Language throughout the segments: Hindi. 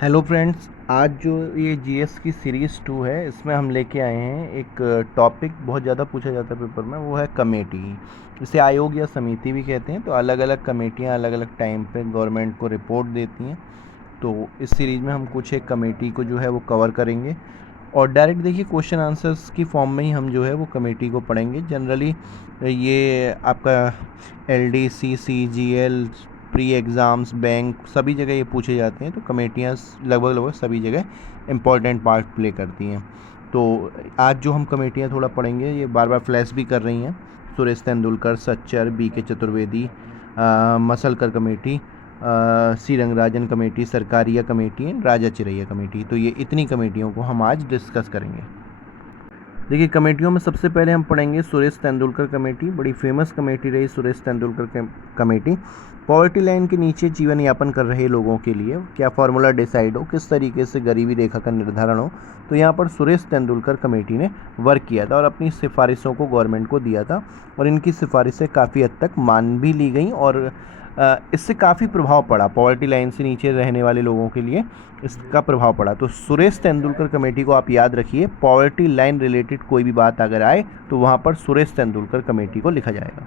हेलो फ्रेंड्स, आज जो ये जीएस की सीरीज़ 2 है, इसमें हम लेके आए हैं एक टॉपिक बहुत ज़्यादा पूछा जाता है पेपर में। वो है कमेटी। इसे आयोग या समिति भी कहते हैं। तो अलग अलग कमेटियाँ अलग अलग टाइम पे गवर्नमेंट को रिपोर्ट देती हैं। तो इस सीरीज़ में हम कुछ एक कमेटी को जो है वो कवर करेंगे और डायरेक्ट देखिए क्वेश्चन आंसर्स की फॉर्म में ही हम जो है वो कमेटी को पढ़ेंगे। जनरली ये आपका LDC, CGL, pre exams, bank सभी जगह ये पूछे जाते हैं। तो कमेटियाँ लगभग लगभग सभी जगह इम्पॉर्टेंट पार्ट प्ले करती हैं। तो आज जो हम कमेटियाँ थोड़ा पढ़ेंगे, ये बार बार फ्लैश भी कर रही हैं। सुरेश तेंदुलकर, सच्चर, बी के चतुर्वेदी, मसलकर कमेटी, सी रंगराजन कमेटी, सरकारिया कमेटी, राजा चिरैया कमेटी। तो ये इतनी कमेटियों को हम आज डिस्कस करेंगे। देखिए, कमेटियों में सबसे पहले हम पढ़ेंगे सुरेश तेंदुलकर कमेटी। बड़ी फेमस कमेटी रही Suresh Tendulkar committee. Poverty line के नीचे जीवन यापन कर रहे लोगों के लिए क्या फार्मूला डिसाइड हो, किस तरीके से गरीबी रेखा का निर्धारण हो, तो यहाँ पर सुरेश तेंदुलकर कमेटी ने वर्क किया था और अपनी सिफारिशों को गवर्नमेंट को दिया था। और इनकी सिफारिशें काफ़ी हद तक मान भी ली गई और इससे काफ़ी प्रभाव पड़ा। पॉवर्टी लाइन से नीचे रहने वाले लोगों के लिए इसका प्रभाव पड़ा। तो सुरेश तेंदुलकर कमेटी को आप याद रखिए। पॉवर्टी लाइन रिलेटेड कोई भी बात अगर आए तो वहाँ पर सुरेश तेंदुलकर कमेटी को लिखा जाएगा।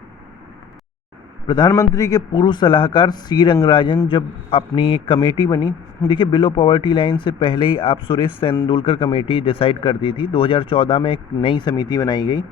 प्रधानमंत्री के पूर्व सलाहकार सी रंगराजन जब अपनी एक कमेटी बनी, देखिए बिलो पॉवर्टी लाइन से पहले ही आप सुरेश तेंदुलकर कमेटी डिसाइड करती थी। 2014 में एक नई समिति बनाई गई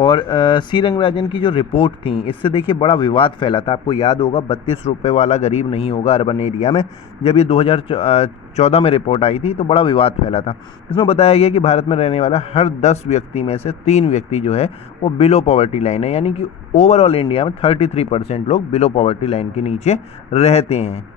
और सी रंगराजन की जो रिपोर्ट थी, इससे देखिए बड़ा विवाद फैला था। आपको याद होगा, 32 रुपये वाला गरीब नहीं होगा अर्बन एरिया में। जब ये 2014 में रिपोर्ट आई थी तो बड़ा विवाद फैला था। इसमें बताया गया कि भारत में रहने वाला हर 10 व्यक्ति में से 3 व्यक्ति जो है वो बिलो पॉवर्टी लाइन है, यानी कि ओवरऑल इंडिया में 33% लोग बिलो पॉवर्टी लाइन के नीचे रहते हैं।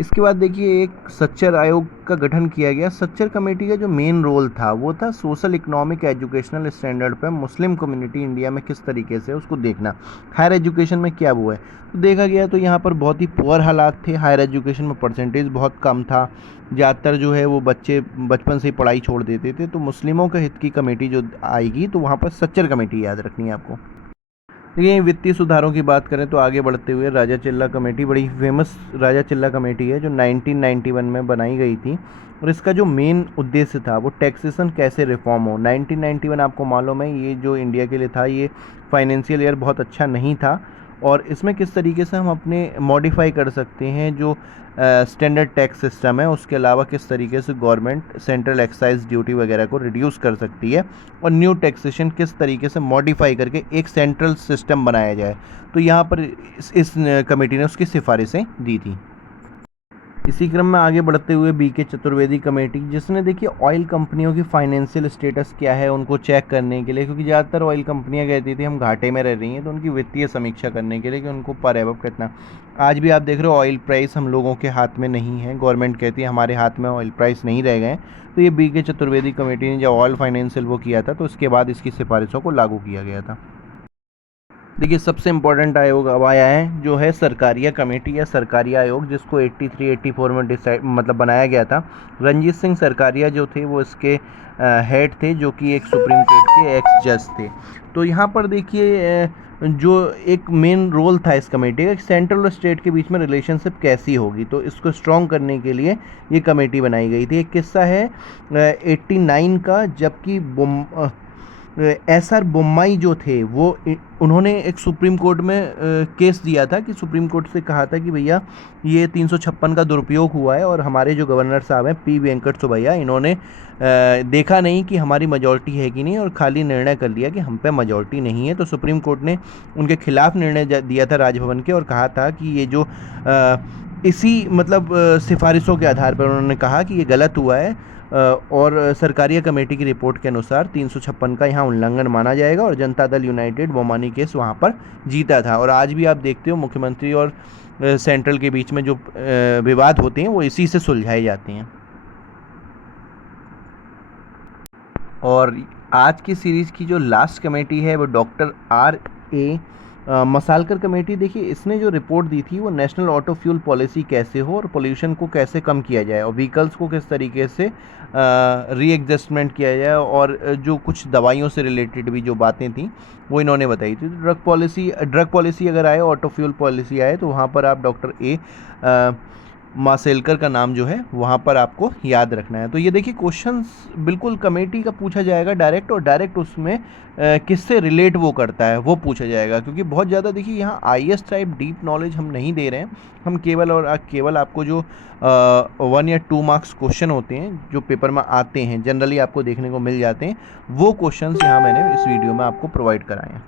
इसके बाद देखिए एक सच्चर आयोग का गठन किया गया। सच्चर कमेटी का जो मेन रोल था वो था सोशल, इकोनॉमिक, एजुकेशनल स्टैंडर्ड पर मुस्लिम कम्युनिटी इंडिया में किस तरीके से उसको देखना, हायर एजुकेशन में क्या हुआ है। तो देखा गया तो यहाँ पर बहुत ही पुअर हालात थे। हायर एजुकेशन में परसेंटेज बहुत कम था। ज़्यादातर जो है वो बच्चे बचपन से ही पढ़ाई छोड़ देते थे। तो मुस्लिमों के हित की कमेटी जो आएगी तो वहाँ पर सच्चर कमेटी याद रखनी है आपको। देखिए, वित्तीय सुधारों की बात करें तो आगे बढ़ते हुए राजा चिल्ला कमेटी, बड़ी फेमस राजा चिल्ला कमेटी है जो 1991 में बनाई गई थी। और इसका जो मेन उद्देश्य था वो टैक्सेशन कैसे रिफॉर्म हो। 1991 आपको मालूम है, ये जो इंडिया के लिए था, ये फाइनेंशियल ईयर बहुत अच्छा नहीं था। और इसमें किस तरीके से हम अपने मॉडिफाई कर सकते हैं जो स्टैंडर्ड टैक्स सिस्टम है, उसके अलावा किस तरीके से गवर्नमेंट सेंट्रल एक्साइज ड्यूटी वगैरह को रिड्यूस कर सकती है और न्यू टैक्सेशन किस तरीके से मॉडिफाई करके एक सेंट्रल सिस्टम बनाया जाए। तो यहाँ पर इस कमेटी ने उसकी सिफारिशें दी थी। इसी क्रम में आगे बढ़ते हुए बी के चतुर्वेदी कमेटी, जिसने देखिए ऑयल कंपनियों की फाइनेंशियल स्टेटस क्या है उनको चेक करने के लिए, क्योंकि ज़्यादातर ऑयल कंपनियां कहती थी हम घाटे में रह रही हैं, तो उनकी वित्तीय समीक्षा करने के लिए कि उनको पर एवब कितना। आज भी आप देख रहे हो ऑयल प्राइस हम लोगों के हाथ में नहीं है। गवर्नमेंट कहती है हमारे हाथ में ऑयल प्राइस नहीं रह गए। तो ये बी के चतुर्वेदी कमेटी ने जब ऑयल फाइनेंशियल वो किया था तो उसके बाद इसकी सिफारिशों को लागू किया गया था। देखिए, सबसे इम्पोर्टेंट आयोग अब आया है जो है सरकारिया कमेटी या सरकारिया आयोग, जिसको 83-84 में डिसाइड मतलब बनाया गया था। रंजीत सिंह सरकारिया जो थे वो इसके हेड थे, जो कि एक सुप्रीम कोर्ट के एक्स जज थे। तो यहाँ पर देखिए जो एक मेन रोल था इस कमेटी का, सेंट्रल और स्टेट के बीच में रिलेशनशिप कैसी होगी, तो इसको स्ट्रॉन्ग करने के लिए ये कमेटी बनाई गई थी। एक किस्सा है 89 का, जबकि एस आर बोम्मई जो थे वो उन्होंने एक सुप्रीम कोर्ट में केस दिया था कि सुप्रीम कोर्ट से कहा था कि भैया ये 356 का दुरुपयोग हुआ है और हमारे जो गवर्नर साहब हैं पी वेंकट सुबैया, इन्होंने देखा नहीं कि हमारी मेजॉरिटी है कि नहीं और खाली निर्णय कर लिया कि हम पे मेजॉरिटी नहीं है। तो सुप्रीम कोर्ट ने उनके खिलाफ निर्णय दिया था राजभवन के और कहा था कि ये जो इसी मतलब सिफारिशों के आधार पर उन्होंने कहा कि ये गलत हुआ है और सरकारिया कमेटी की रिपोर्ट के अनुसार 356 का यहाँ उल्लंघन माना जाएगा और जनता दल यूनाइटेड बोमानी केस वहाँ पर जीता था। और आज भी आप देखते हो मुख्यमंत्री और सेंट्रल के बीच में जो विवाद होते हैं वो इसी से सुलझाए जाते हैं। और आज की सीरीज़ की जो लास्ट कमेटी है वो डॉक्टर आर ए मसालकर कमेटी। देखिए, इसने जो रिपोर्ट दी थी वो नेशनल ऑटो फ्यूल पॉलिसी कैसे हो और पोल्यूशन को कैसे कम किया जाए और व्हीकल्स को किस तरीके से री एडजस्टमेंट किया जाए और जो कुछ दवाइयों से रिलेटेड भी जो बातें थी वो इन्होंने बताई थी। ड्रग पॉलिसी अगर आए, ऑटो फ्यूल पॉलिसी आए, तो वहाँ पर आप डॉक्टर ए मासेलकर का नाम जो है वहाँ पर आपको याद रखना है। तो ये देखिए क्वेश्चंस बिल्कुल कमेटी का पूछा जाएगा डायरेक्ट, और डायरेक्ट उसमें किससे रिलेट वो करता है वो पूछा जाएगा, क्योंकि बहुत ज़्यादा देखिए यहाँ आईएएस टाइप डीप नॉलेज हम नहीं दे रहे हैं। हम केवल और केवल आपको जो 1 या 2 मार्क्स क्वेश्चन होते हैं जो पेपर में आते हैं, जनरली आपको देखने को मिल जाते हैं, वो क्वेश्चंस यहाँ मैंने इस वीडियो में आपको प्रोवाइड कराए हैं।